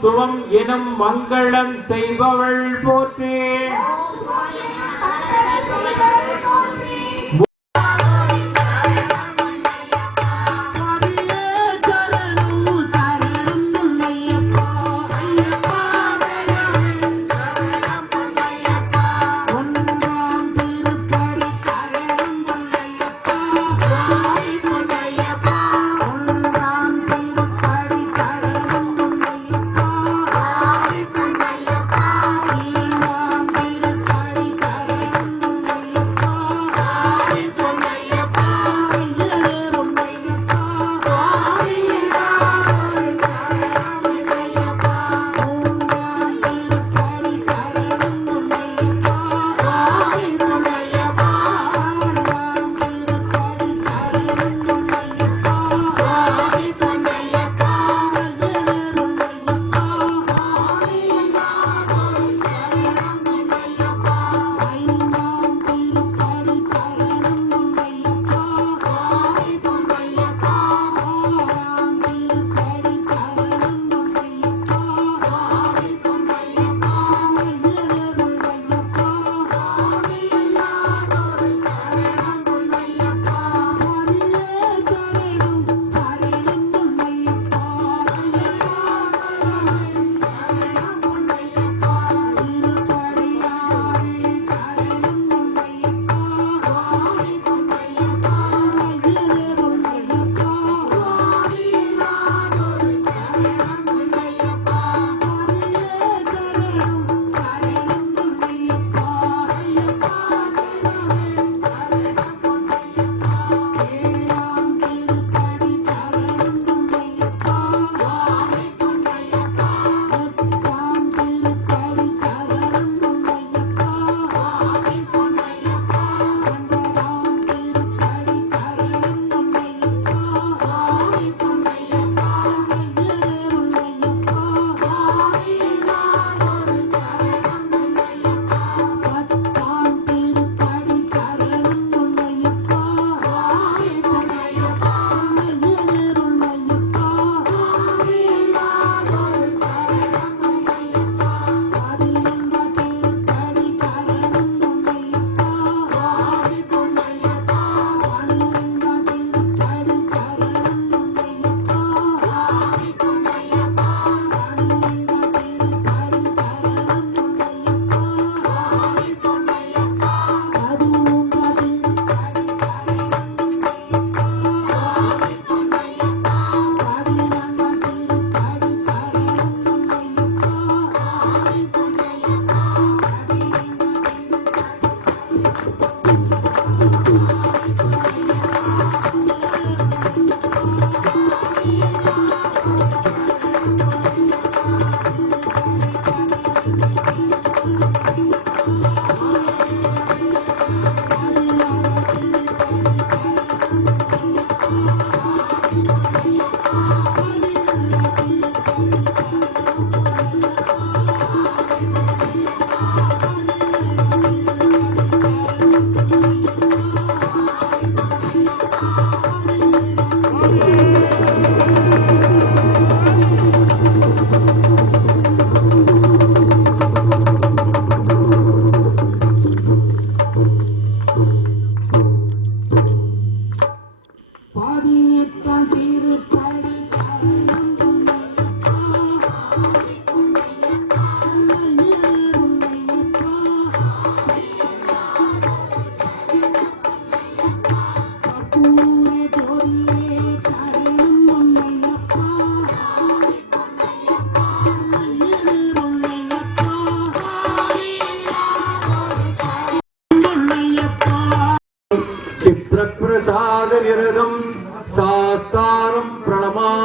சுவம் எனும் மங்களம் செய்பவள் போற்றே.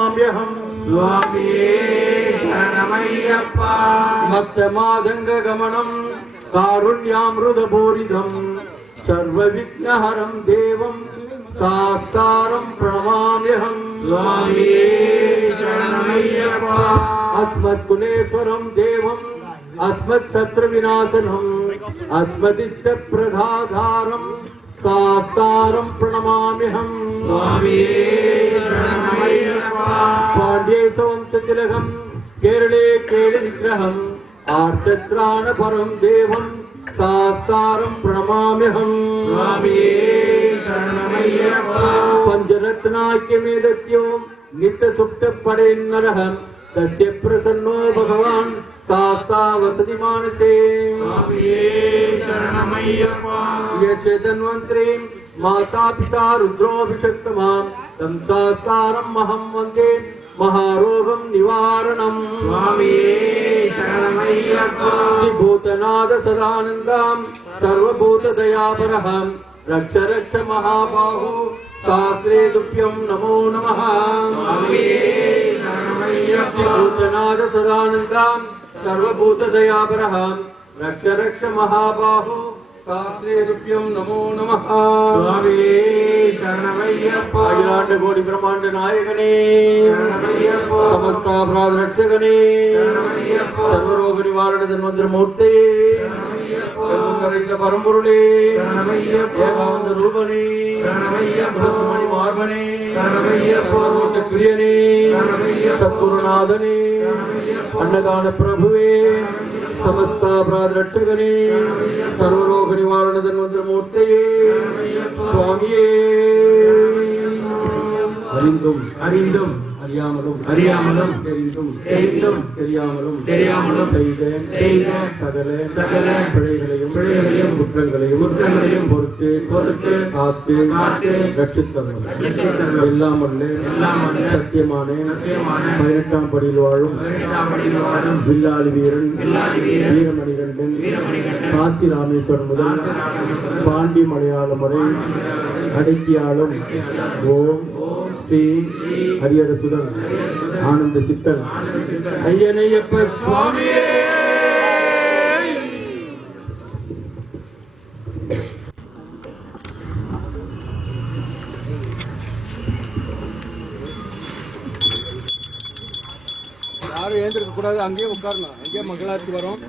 प्रणमाम्यहम् स्वामिये शरणमय्यप्पा मत्तमादङ्गगमनं कारुण्यामृतपूरितं सर्वविघ्नहरं देवं साष्टारं प्रणमाम्यहम् स्वामिये शरणमय्यप्पा अस्मत्कुलेश्वरं देवम् अस्मत्शत्रुविनाशनम् अस्मदिष्टप्रदाधारं साष्टारं प्रणमाम्यहम् स्वामिये शरणमय्यप्पा पाण्ड्यवंशतिलकं केरले केलिविग्रहम् आर्तत्राणपरं देवं साष्टारं प्रणमाम्यहम् स्वामिये शरणमय्यप्पा पञ्चरत्नाख्यमेदत्यो नित्यसुप्तपरेन्नरः तस्य प्रसन्नो भगवान् साक्षा वसति मानसे स्वामिये शरणमय्यप्पा यस्य धन्वन्त्रे माता पिता रुद्रोऽभिषक्तमां तं साष्टारम् अहं वन्दे महारोगं निवारणम् स्वामिये शरणमय्यप्पा श्रीभूतनाथ सदानन्दां सर्वभूतदयापरः रक्ष रक्ष महाबाहो शास्त्रे तुभ्यं नमो नमः स्वामिये शरणमय्यप्पा श्रीभूतनाथ सदानन्दां सर्वभूतदयापरः रक्ष रक्ष महाबाहो शास्त्रे तुभ्यं नमो नमः स्वामिये शरणमय्यप्पा अखिलांड कोटि ब्रह्मांड नायकने शरणमय्यप्पा समस्तापराध रक्षकने शरणमय्यप्पा सर्वरोग निवारण धन्वंतर मूर्ते परம்பொருளே शरणमय्यप्पा ஏகாந்த ரூபனே शरणमय्यप्पा பிரசுமணி மார்பனே शरणमय्यप्पा சர்வதோஷ பிரியனே சத்குருநாதனே अन्नदान प्रभुवे समस्त अपराध रक्षकने सर्वरोग निवारण धन्वंतर मूर्ते स्वामिये அறிந்தும் அறிந்தும் அறியாமலும் அறியாமலும் தெரிந்தும் தெரிந்தும் தெரியாமலும் தெரியாமலும் செய்த சகல பிழைகளையும் குற்றங்களையும் பொறுத்து காத்து ரட்சித்தவன் எல்லாம் அல்ல சத்தியமான 18ஆம் படியில் வாழும் வில்லாளி வீரன் வீரமணிகண்டன் காசி ராமேஸ்வரன் முதல் பாண்டி மலையாளம் வரை அடக்கியாலும் ஓம் ஸ்ரீ ஹரியரசுதன் ஆனந்த சித்தன் ஐயனையப்ப சுவாமியே யாரும் ஏந்திருக்க கூடாது, அங்கேயே உட்காரணும். அங்கேயே மங்களாரத்தி வரும்.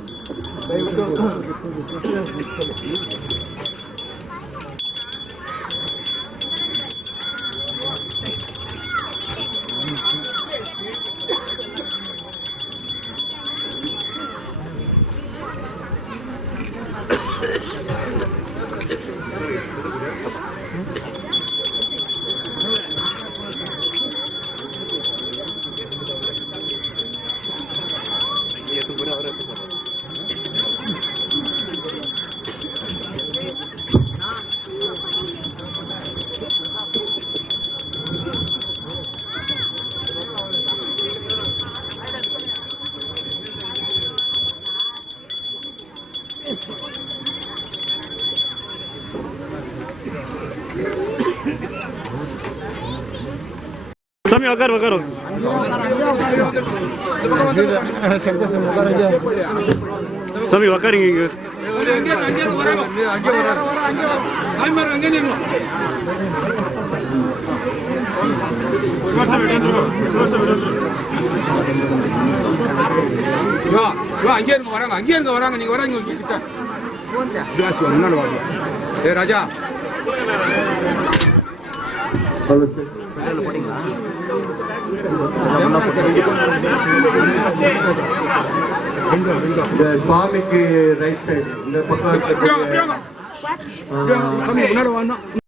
Sami agar. Sami agar ini. Raja. சுவாமிக்கு ரைட் சைடு இந்த பக்கம் முன்னாடி